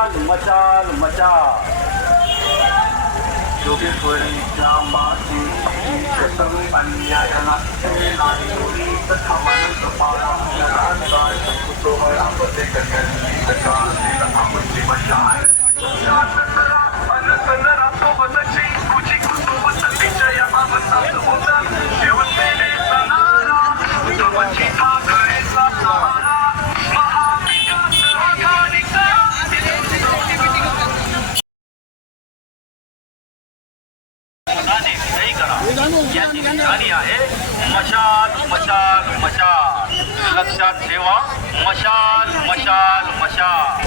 मचाल मचा योगेश्वरीच्या माती कसम अन्यायाला तथा मनंत पारा राजगाय कुतोहरामध्ये कन्या आमची मशाल अनसनरा सोबतची तुझी कुटुंबतीच्या या आमंत्रात होता जेवण मेले सणारा तुझी ठाकरेचा सहारा महाविकास आघाडीचा गाणी आहे मशाल मशाल मशाल लक्षात ठेवा मशाल मशाल मशाल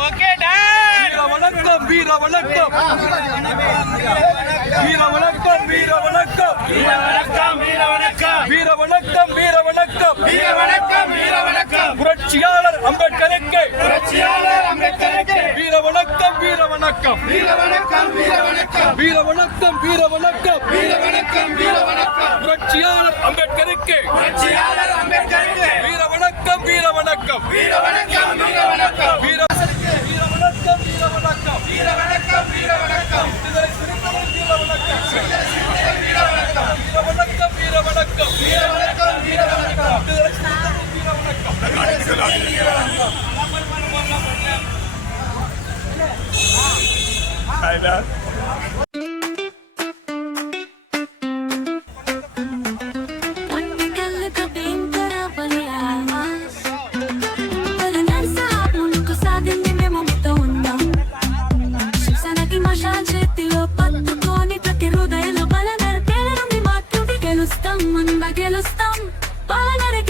ओके डन वणक्कम வீர வணக்கம் வீர வணக்கம் வீர வணக்கம் வீர வணக்கம் வீர வணக்கம் வீர வணக்கம் வீர வணக்கம் வீர வணக்கம் வீர வணக்கம் புரட்சியாளர் அம்பேத்கருக்கு புரட்சியாளர் அம்பேத்கருக்கு வீர வணக்கம் வீர வணக்கம் வீர வணக்கம் வீர வணக்கம் வீர வணக்கம் வீர வணக்கம் வீர வணக்கம் வீர வணக்கம் புரட்சியாளர் அம்பேத்கருக்கு புரட்சியாளர் அம்பேத்கருக்கு வீர வணக்கம் வீர வணக்கம் வீர வணக்கம் வீர வணக்கம் வீர வீர வணக்கம் வீர வணக்கம் வீர வணக்கம் வீர வணக்கம் விடுதலை சிறுத்தைகள் வீர வணக்கம் வீர வணக்கம் வீர வணக்கம் வீர வணக்கம் வீர வணக்கம் வீர வணக்கம் விடுதலை சிறுத்தைகள் வீர வணக்கம்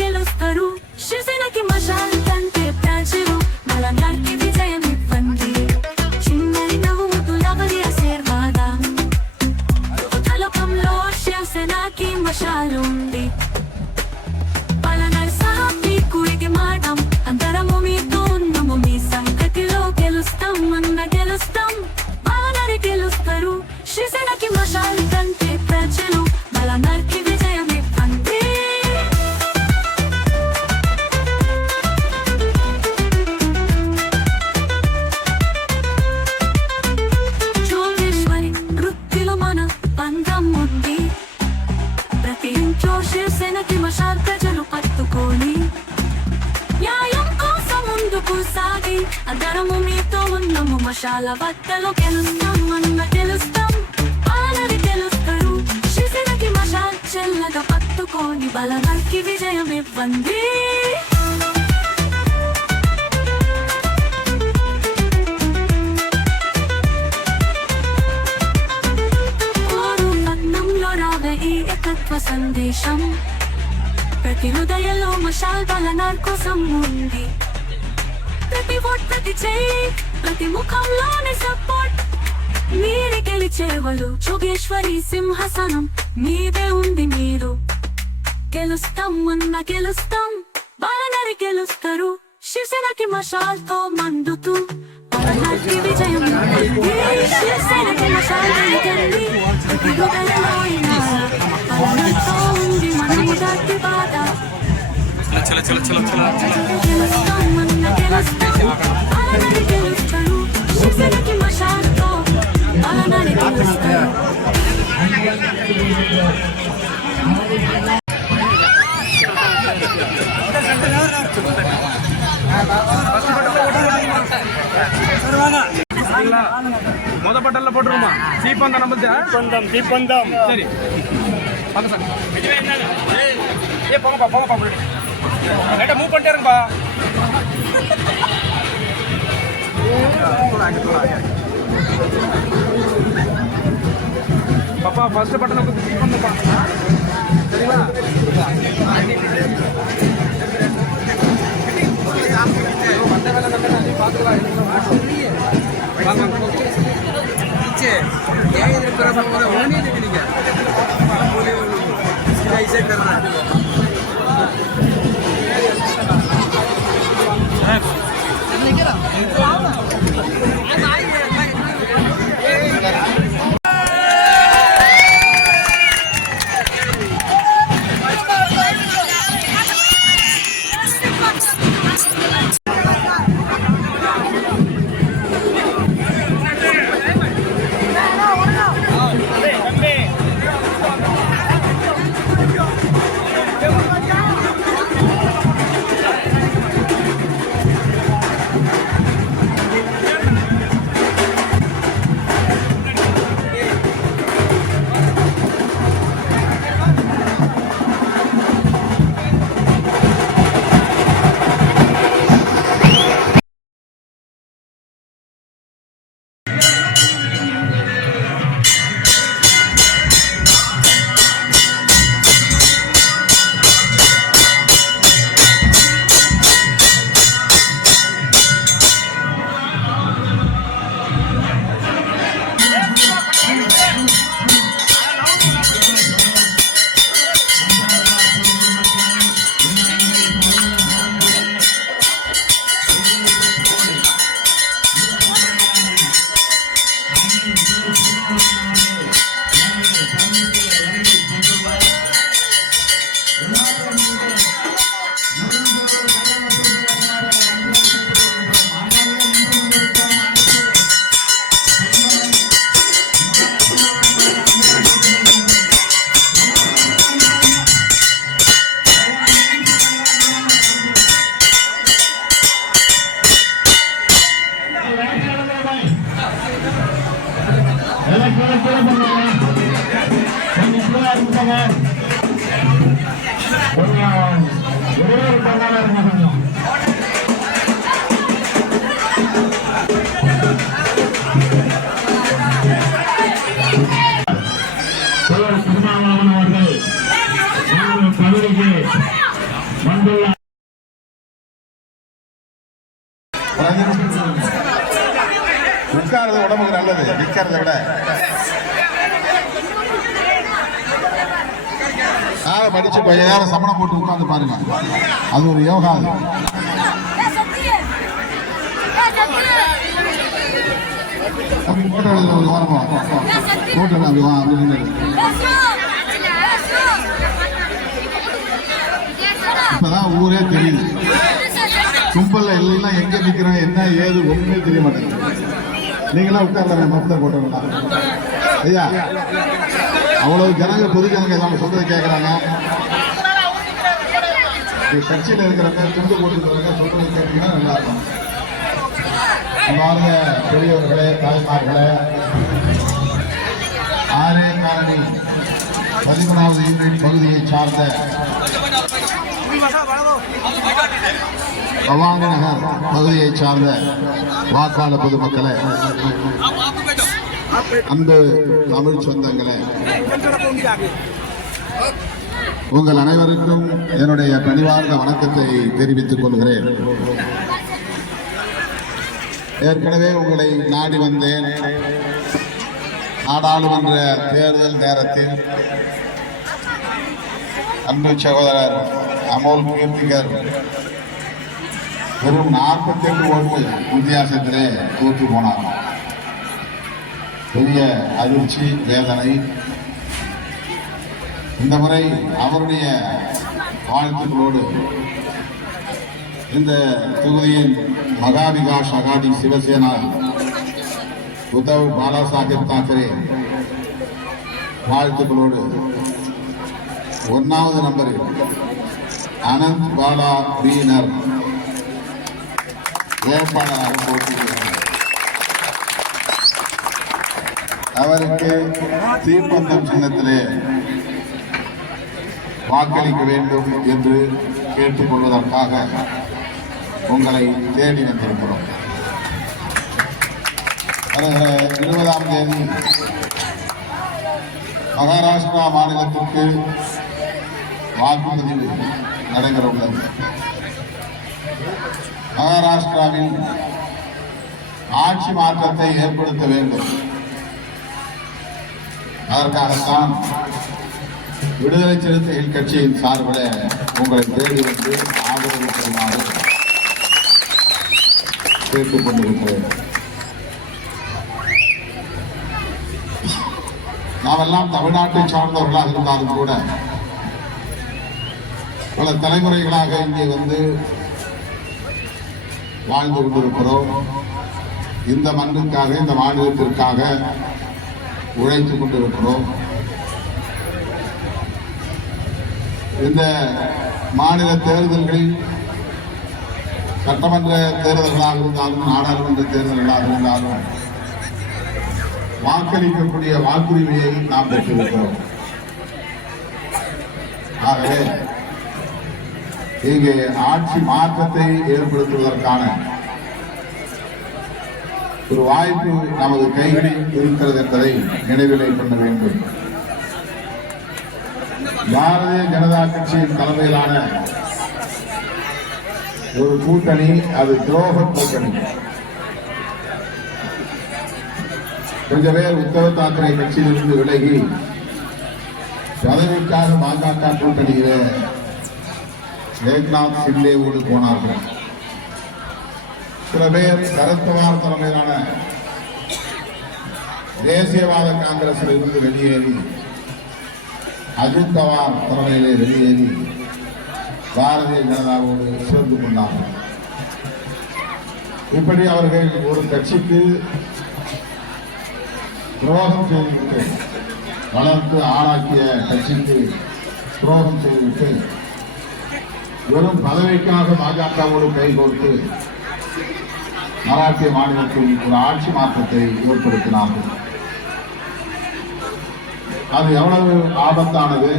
గెలుస్తారు శివసేనకి మషాల్ కంటే ప్రాచురు బలగారికి విజయం ఇవ్వండి చిన్నది నవ్వుతులవరి ఆశీర్వాదం తలకంలో శివసేనకి మషాల్ ఉంది బలగారి సాపి కుడికి మాటం అందరము మీతో ఉన్నాము మీ సంగతిలో గెలుస్తాం అన్న గెలుస్తాం బలగారి గెలుస్తారు శివసేనకి మషాల్ కంటే ప్రాచురు బలగారికి విజయం ఇవ్వండి శివసేనకి మషాల్ ప్రజలు పట్టుకొని న్యాయం కోసం ముందుకు సాగి అందరము మీతో ఉన్నాము మషాల వద్దలో గెలుస్తాం అన్న గెలుస్తాం పాలనని గెలుస్తారు శివసేనకి మషాల్ చెల్లగా పట్టుకొని బలగారికి విజయం ఇవ్వండి ఏకత్వ సందేశం ప్రతి హృదయంలో మషాల్ బలనార్ కోసం ఉంది ప్రతి ఓట్ ప్రతి చేయి ప్రతి ముఖంలోని సపోర్ట్ మీరే గెలిచేవాళ్ళు యోగేశ్వరి సింహాసనం మీదే ఉంది మీరు గెలుస్తాం అన్న గెలుస్తాం బలనారి గెలుస్తారు శివసేనకి మషాల్ తో మండుతూ బలనారికి విజయం శివసేనకి మషాల్ వెలిగండి ప్రతి హృదయంలో బలనార్తో ఉంది మనము దాటి బాధ గెలుస్తాం అన్న గెలుస్తాం బలనారి గెలుస్తారు శివసేనకి మషాల్ తో బలనారి గెలుస్తారు முத பட்டல்ல போட்டுருமா தீப்பந்தம் நம்ம தீப்பந்தம் சரி வாங்க சார் ஏ போங்கப்பா போங்கப்பா லைட்டா மூவ் பண்ணிட்டே இருங்கப்பா பாப்பா ஃபர்ஸ்ட் பட்டனை கொஞ்சம் தீப்பந்தப்பா சரிங்களா पीछे क्या इधर पूरा पूरा वो नहीं दिखेगा ऐसे करना சார் கொஞ்சம் ஒரே ஒரு பண்ணாம இருங்க கொஞ்சம். திருமாவளவன் அவர்கள் உங்கள் பகுதிக்கு வந்துள்ள உட்கார்றது உடம்புக்கு நல்லது, நிக்கிறத விட. காலை படிச்சு கொஞ்ச நேரம் சமணம் போட்டு உட்கார்ந்து பாருங்க, அது ஒரு யோகா. இப்பதான் ஊரே தெரியுது. கும்பல்ல எல்லாம் எங்க நிக்கிறோம், என்ன ஏது ஒண்ணுமே தெரிய மாட்டேங்குது. நீங்களாம் உட்கார்ல மஃப்ளர் போட்டோம்னா ஐயா, அவ்வளவு ஜனங்க, பொது ஜனங்க எல்லாம் சொல்றதை கேட்கறாங்க. கட்சியில் இருக்கிறவங்க துண்டு போட்டுக்கிறவங்க சொல்றதை கேட்டீங்கன்னா நல்லா இருக்கும். பாருங்க பெரியவர்களே, தாய்மார்களே, ஆரே காரணி 13வது யூனிட் பகுதியை சார்ந்த பவானி நகர் பகுதியை சார்ந்த வாக்காளர் பொதுமக்களே, அன்பு தமிழ் சொந்தங்களே, உங்கள் அனைவருக்கும் என்னுடைய பணிவார்ந்த வணக்கத்தை தெரிவித்துக் கொள்கிறேன். ஏற்கனவே உங்களை நாடி வந்தேன். நாடாளுமன்ற தேர்தல் நேரத்தில் அன்பு சகோதரர் அமோல் கீர்த்திகர் வெறும் 48 ஓட்டு வித்தியாசத்திலே தோற்று போனார். பெரிய அதிர்ச்சி, வேதனை. இந்த முறை அவருடைய வாழ்த்துக்களோடு இந்த தொகுதியின் மகாவிகாஸ் அகாடி சிவசேனா உத்தவ் பாலாசாஹிப் தாக்கரே வாழ்த்துக்களோடு 1வது நம்பரில் அனந்த் பாலா பீனர் வேட்பாளராக போட்டியிடுகிறார். அவருக்கு தீப்பந்தம் சின்னத்திலே வாக்களிக்க வேண்டும் என்று கேட்டுக்கொள்வதற்காக உங்களை தேடி வந்திருக்கிறோம். வருகிற 20ஆம் தேதி மகாராஷ்டிரா மாநிலத்திற்கு வாக்குப்பதிவு நடைபெற உள்ளது. மகாராஷ்டிராவில் ஆட்சி மாற்றத்தை ஏற்படுத்த வேண்டும். அதற்காகத்தான் விடுதலை சிறுத்தைகள் கட்சியின் சார்பில் உங்களை தேடி வந்து ஆதரவு தருமாறு கேட்டுக் கொண்டிருக்கிறேன். நாமெல்லாம் தமிழ்நாட்டை சார்ந்தவர்களாக இருந்தாலும் கூட பல தலைமுறைகளாக இங்கே வந்து வாழ்ந்து கொண்டிருக்கிறோம். இந்த மண்ணுக்காக, இந்த மாநிலத்திற்காக உழைத்துக் கொண்டிருக்கிறோம். இந்த மாநில தேர்தல்களில் சட்டமன்ற தேர்தல்களாக இருந்தாலும், நாடாளுமன்ற தேர்தல்களாக இருந்தாலும் வாக்களிக்கக்கூடிய வாக்குரிமையை நாம் பெற்றிருக்கிறோம். ஆகவே இங்கே ஆட்சி மாற்றத்தை ஏற்படுத்துவதற்கான ஒரு வாய்ப்பு நமது கைகளில் இருக்கிறது என்பதை நினைவிலே கொள்ள வேண்டும். பாரதிய ஜனதா கட்சியின் தலைமையிலான ஒரு கூட்டணி, அது துரோக கூட்டணி. கொஞ்ச பேர் உத்தவ் தாக்கரே கட்சியிலிருந்து விலகி பதவிக்காக பாஜக கூட்டணியிலே ஏக்நாத் சிண்டேவோடு போனார்கள். சில பேர் சரத்பவார் தலைமையிலான தேசியவாத காங்கிரஸில் இருந்து வெளியேறி, அஜித் பவார் தலைமையிலே வெளியேறி பாரதிய ஜனதாவோடு சேர்ந்து கொண்டார்கள். இப்படி அவர்கள் ஒரு கட்சிக்கு துரோகம் செய்துவிட்டு, வளர்த்து ஆளாக்கிய கட்சிக்கு துரோகம் செய்துவிட்டு வெறும் பதவிக்காக பாஜகவோடு கைகோர்த்து மராட்டிய மாநிலத்தில் ஒரு ஆட்சி மாற்றத்தை ஏற்படுத்தினார்கள். அது எவ்வளவு ஆபத்தானது,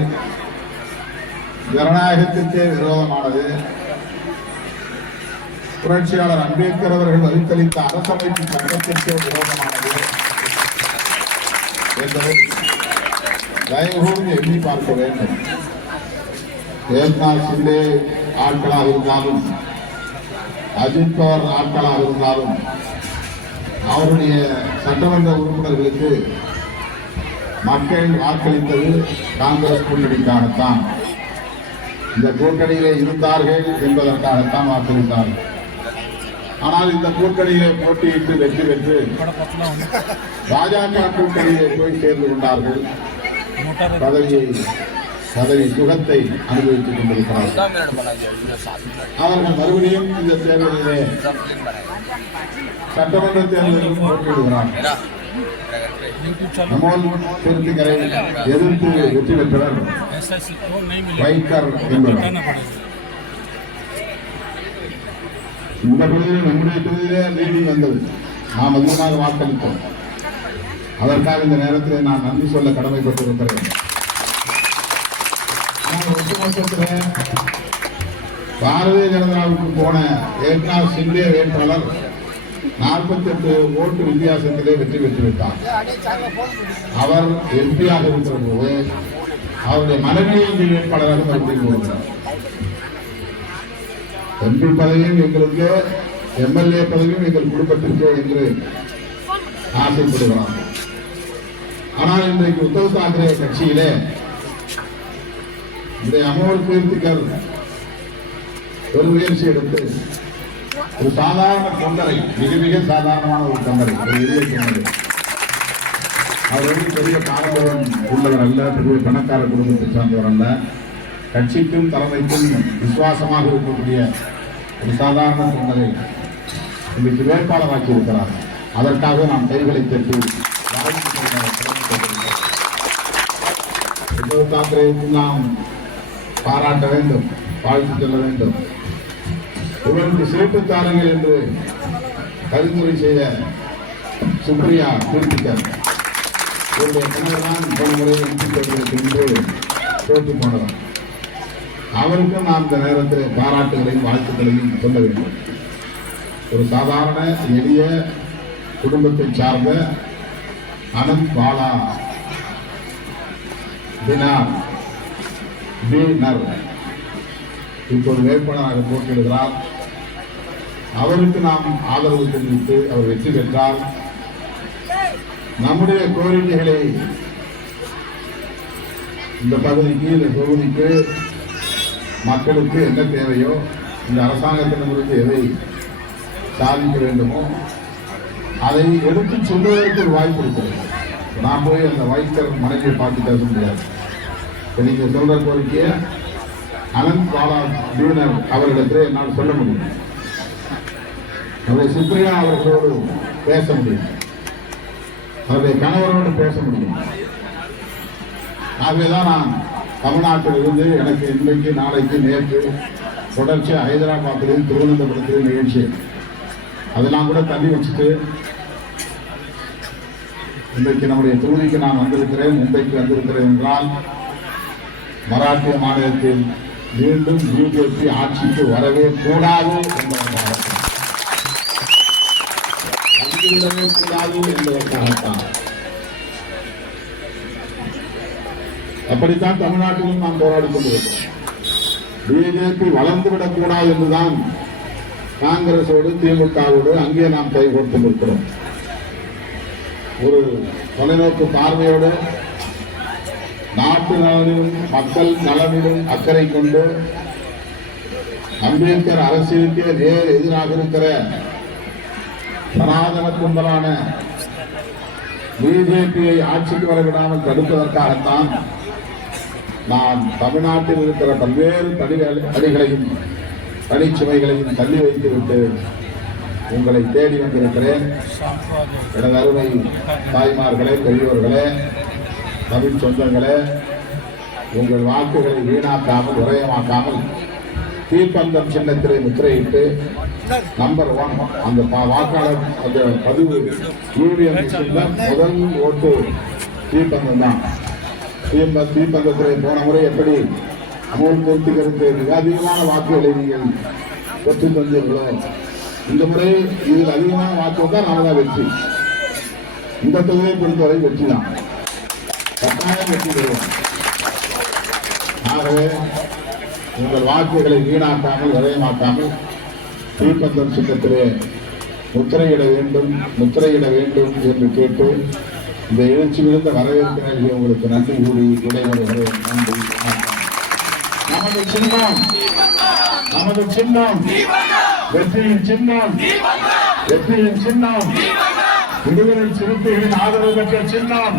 ஜனநாயகத்திற்கே விரோதமானது, புரட்சியாளர் அம்பேத்கர் அவர்கள் வகுத்தளித்த அரசமைப்பு சட்டத்திற்கே விரோதமானது என்பதை தயவுகூர்ந்து எண்ணி பார்க்க வேண்டும். ஏக்நாத் சிண்டே ஆட்களாக இருந்தாலும், அஜித் பவார் ஆட்களாக இருந்தாலும், அவருடைய சட்டமன்ற உறுப்பினர்களுக்கு மக்கள் வாக்களித்தது காங்கிரஸ் கூட்டணிக்காகத்தான். இந்த கூட்டணியிலே இருந்தார்கள் என்பதற்காகத்தான் வாக்களித்தார்கள். ஆனால் இந்த கூட்டணியிலே போட்டியிட்டு வெற்றி பெற்று பாஜக கூட்டணியிலே போய் சேர்ந்து கொண்டார்கள். பதவி சுகத்தை அனுபவித்துக் கொண்டிருக்கிறார்கள். அவர்கள் மறுபடியும் இந்த தேர்தலிலே சட்டமன்ற தேர்தலில் போட்டியிடுகிறார்கள். அமோல் திருத்திகரை எதிர்த்து வெற்றி பெற்றவர் வைக்கர் என்பவர். இந்த பகுதியில் நம்முடைய தொகுதியிலே லீடிங் வந்தது. நாம் அதிகமாக வாக்களித்தோம். அதற்காக இந்த நேரத்தில் நான் நன்றி சொல்ல கடமைப்பட்டிருக்கிறேன். ஒட்டுமொத்தத்தில் பாரதிய ஜனதாவுக்கு போன ஏக்நாத் சிண்டே வேட்பாளர் 48 ஓட்டு வித்தியாசத்திலே வெற்றி பெற்றுவிட்டார். அவர் எம்பியாக இருக்கிற போது அவருடைய மனைவி வேட்பாளராக மறுபடியும் போகிறார். எம்பி பதவியும் எங்களுக்கு, எம்எல்ஏ பதவியும் எங்கள் குடும்பத்திற்கு என்று ஆசைப்படுகிறார். ஆனால் இன்றைக்கு உத்தவ் தாக்கரே கட்சியிலே இந்த அமோல் கீர்த்திகர் ஒரு முயற்சி எடுத்து ஒரு சாதாரண தொண்டரை, மிக மிக சாதாரணமான ஒரு தொண்டரை, ஒரு எளிய தொண்டரை, அவர் வந்து பெரிய பாரம்பரியம் உள்ளவர் அல்ல, பெரிய பணக்கார குடும்பத்தை சார்ந்தவர் அல்ல, கட்சிக்கும் தலைமைக்கும் விசுவாசமாக இருக்கக்கூடிய ஒரு சாதாரண தொண்டரை இன்றைக்கு வேட்பாளராக்கி இருக்கிறார். அதற்காக நாம் கைகளை தட்டி உத்தவ் தாக்கரேவுக்கு நாம் பாராட்ட வேண்டும், வாழ்த்து சொல்ல வேண்டும். இவருக்கு சிறப்பு தாருங்கள் என்று பரிந்துரை செய்த சுப்ரியா கீர்த்திகர் இவருடைய கணவர்தான் போன முறை எம்பி தேர்தலுக்கு இன்று தோற்று போனவர். அவருக்கும் நாம் இந்த நேரத்தில் பாராட்டுகளையும் வாழ்த்துக்களையும் சொல்ல வேண்டும். ஒரு சாதாரண எளிய குடும்பத்தை சார்ந்த அனந்த் பாலா தினார் இப்போது வேட்பாளராக போட்டியிடுகிறார். அவருக்கு நாம் ஆதரவு தெரிவித்து அவர் வெற்றி பெற்றால் நம்முடைய கோரிக்கைகளை இந்த பகுதிக்கு, இந்த தொகுதிக்கு, மக்களுக்கு என்ன தேவையோ, இந்த அரசாங்கத்திடமிருந்து எதை சாதிக்க வேண்டுமோ அதை எடுத்து சொல்வதற்கு ஒரு வாய்ப்பு இருக்கிறது. நான் போய் அந்த வைக்கர் மனைவியை பார்த்து பேச முடியாது. நீங்க சொல்ற கோரிக்கையை அனந்த் பாலா டியூனர் அவர்களிடத்தில் என்னால் சொல்ல முடியும். அவருடைய சுப்ரியா அவர்களோடு பேச முடியும், அவருடைய கணவரோடு பேச முடியும். ஆகவேதான் நான் தமிழ்நாட்டில் இருந்து எனக்கு இன்றைக்கு, நாளைக்கு, நேற்று தொடர்ச்சியாக ஹைதராபாத்திலும் திருவனந்தபுரத்திலும் நிகழ்ச்சி அதெல்லாம் கூட தள்ளி வச்சுட்டு இன்றைக்கு நம்முடைய தொகுதிக்கு நான் வந்திருக்கிறேன், மும்பைக்கு வந்திருக்கிறேன் என்றால் மராட்டிய மாநிலத்தில் மீண்டும் பிஜேபி ஆட்சிக்கு வரவே கூடாது என்பதற்காகத்தான். அப்படித்தான் தமிழ்நாட்டிலும் நாம் போராடி கொண்டிருக்கிறோம். பிஜேபி வளர்ந்துவிடக் கூடாது என்றுதான் காங்கிரஸோடு, திமுகவோடு அங்கே நாம் கை கோர்த்து நிற்கிறோம். ஒரு தொலைநோக்கு பார்வையோடு நாட்டு நலனிலும் மக்கள் நலனிலும் அக்கறை கொண்டு அம்பேத்கர் அரசியலுக்கு நேர் எதிராக இருக்கிற சனாதன கும்பலான பிஜேபியை ஆட்சிக்கு வரவிடாமல் தடுப்பதற்காகத்தான் நான் தமிழ்நாட்டில் இருக்கிற பல்வேறு அடிகளையும் பணிச்சுமைகளையும் தள்ளி வைத்துவிட்டு உங்களை தேடி வந்திருக்கிறேன். எனது அருமை தாய்மார்களே, பெரியவர்களே, தமிழ் சொந்தங்களே, உங்கள் வாக்குகளை வீணாக்காமல், விரயமாக்காமல் தீப்பந்தம் சின்னத்திலே முத்திரையிட்டு நம்பர் 1 அந்த வாக்காளர் அந்த பதிவு யூனியன் முதல் ஓட்டு தீப்பந்தம் தான். தீபந்தத்திலே போன முறை எப்படி அமோல் பூர்த்திகருக்கு மிக அதிகமான வாக்குகளை நீங்கள் பெற்று தந்தீர்களோ இந்த முறை இதில் அதிகமான வாக்கு தான் நாம தான் வெற்றி. இந்த தொகுதியை பொறுத்தவரை வெற்றி தான், கட்டாயம் வெற்றி பெறுவோம். ஆகவே உங்கள் வாக்குகளை வீணாக்காமல் விரயமாக்காமல் தீபந்தம் சின்னத்திலே முத்திரையிட வேண்டும் என்று கேட்டு இந்த எழுச்சி விழுந்த வரவேற்பு நல்கிய உங்களுக்கு நன்றி கூறி விடைபெறுகிறேன். நன்றி. நமது சின்னம் வெற்றியின் சின்னம் விடுதலை சிறுத்தைகளின் ஆதரவு பெற்ற சின்னம்.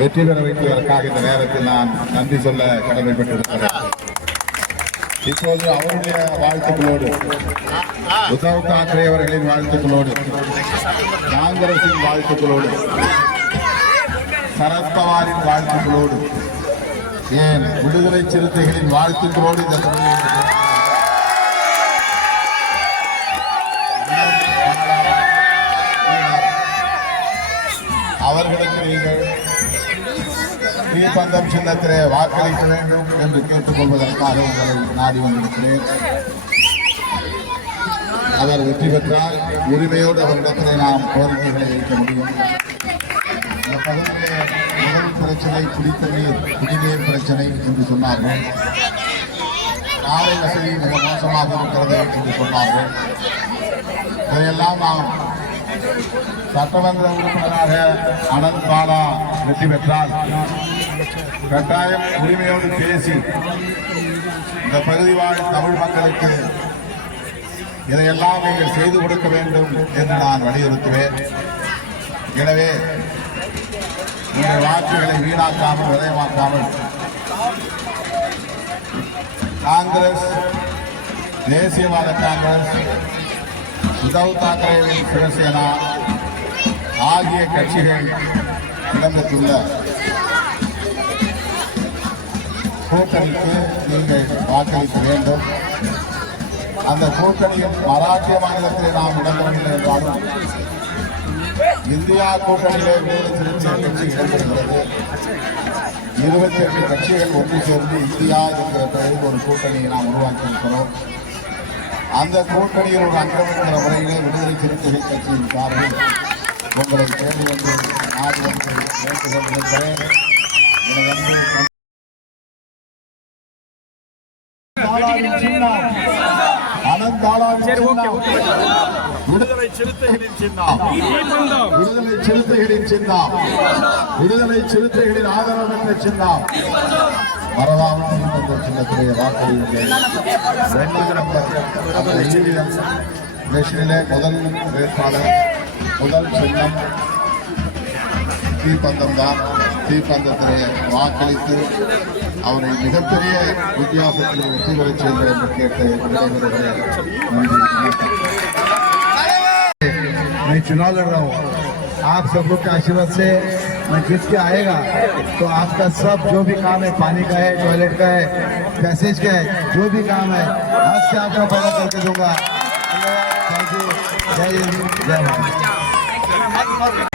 வெற்றி பெற வைப்பதற்காக இந்த நேரத்தில் நான் நன்றி சொல்ல கடமைப்பட்டிருக்கிறேன். இப்போது அவருடைய வாழ்த்துக்களோடு, உத்தவ் தாக்கரே அவர்களின் வாழ்த்துக்களோடு, காங்கிரசின் வாழ்த்துக்களோடு, சரத்பவாரின் வாழ்த்துக்களோடு, ஏன் விடுதலை சிறுத்தைகளின் வாழ்த்துக்களோடு இந்த அவர்களுக்கு நீங்கள் தீபந்தம் சின்னத்திலே வாக்களிக்க வேண்டும் என்று கேட்டுக்கொள்வதற்காக உங்களை நாடி வந்திருக்கிறேன். அவர் வெற்றி பெற்றால் உரிமையோடு அவரிடத்திலே நாம் கோரிக்கைகளை வைக்க முடியும். இந்த பகுதியிலே முதல் பிரச்சனை குடிநீர் பிரச்சனை என்று சொன்னார்கள். சாலை வசதி மிக மோசமாக இருக்கிறது என்று சொன்னார்கள். இதையெல்லாம் நாம் சட்டமன்ற உறுப்பினராக அனந்த் பாலா வெற்றி பெற்றால் கட்டாயம் உரிமையோடு பேசி இந்த பகுதி வாழ் தமிழ் மக்களுக்கு இதையெல்லாம் நீங்கள் செய்து கொடுக்க வேண்டும் என்று நான் வலியுறுத்துவேன். எனவே உங்கள் வாக்குகளை வீணாக்காமல் விரயமாக்காமல் காங்கிரஸ், தேசியவாத காங்கிரஸ், உத்தவ் தாக்கரேவின் சிவசேனா ஆகிய கட்சிகள் இடம்பெற்றுள்ள கூட்டணிக்கு நீங்கள் வாக்களிக்க வேண்டும். அந்த கூட்டணியில் மராட்டிய மாநிலத்தில் நாம் இடம்பெறவில்லை என்றாலும் இந்தியா கூட்டணியிலே விடுதலை சிறுத்தை கட்சி இடம்பெறுகிறது. 28 கட்சிகள் ஒன்று சேர்ந்து இந்தியா என்கிற பெயரில் ஒரு கூட்டணியை நாம் உருவாக்கி இருக்கிறோம். அந்த கூட்டணியில் ஒரு அங்கம் என்கிற முறையிலே விடுதலை சிறுத்தைகள் கட்சியின் சார்பில் உங்களை தேடி வந்து நாடு வந்து வேண்டுகோள் விடுக்கிறேன். விடுதலை சிறுத்தைகளின் சின்னம், விடுதலை சிறுத்தைகளின் சின்னம், விடுதலை சிறுத்தைகளின் ஆதரவு பெற்ற சின்னம் மறவாமல் என்ற சின்னத்திலே வாக்களியுங்கள். 2 நம்பர் அந்த இந்தியன் நேஷனிலே முதல் வேட்பாளர், முதல் சின்னம் தீப்பந்தம் தான். தீப்பந்தத்திலே வாக்களித்து அவரை மிகப்பெரிய வித்தியாசத்தில் வெற்றி பெறச் செய்கிறார் என்று கேட்டு விடைபெறுகிறேன். मैं चुनाव लड़ रहा हूँ, आप सब लोग के आशीर्वाद से मैं जीत के आएगा तो आपका सब जो भी काम है, पानी का है, टॉयलेट का है, पैसेज का है, जो भी काम है आज से आपका पूरा करके दूंगा। Thank you. जय हिंद, जय भारत।